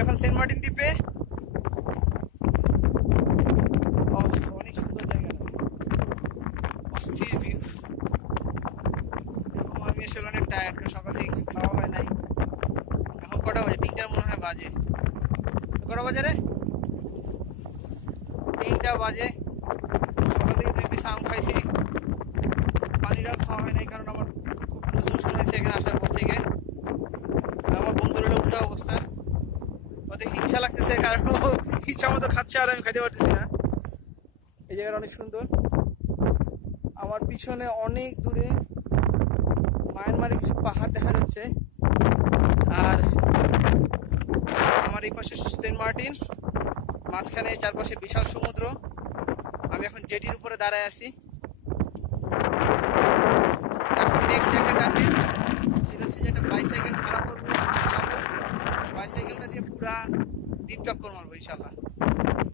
এখন Saint Martin দ্বীপে। অনেক সুন্দর জায়গা, অস্থির ভিউ। এবং আমি আসলে অনেক টায়ার্ড, সকাল থেকে কিছু খাওয়া হয় নাই। এখন কটা বাজে? 3টার মনে হয় বাজে। কটা বাজে রে? 3টা বাজে। সকাল থেকে 2 পিস আম খাইছি, পানিটাও খাওয়া হয় নাই কারণ আমার খুব লুজ মোশন হয়েছে এখানে আসার পর থেকে। আমার বন্ধুর হলো উল্টা অবস্থা, ওদের হিংসা লাগতেছে কারণ ইচ্ছা মতো খাচ্ছে আর আমি খাইতে পারতেছি না। এই জায়গাটা অনেক সুন্দর। আমার পিছনে অনেক দূরে মায়ানমারে কিছু পাহাড় দেখা যাচ্ছে, আর আমার এই পাশে সেন্ট মার্টিন, মাঝখানে চারপাশে বিশাল সমুদ্র। আমি এখন জেটির উপরে দাঁড়ায় আছি। এখন নেক্সট একটা টার্গেট সেটা হচ্ছে যে একটা বাইসাইকেল ভাড়া করবো, কিছু খাবো, বাইসাইকেলটা দিয়ে পুরা দ্বীপ চক্কর মারবো ইনশাল্লাহ।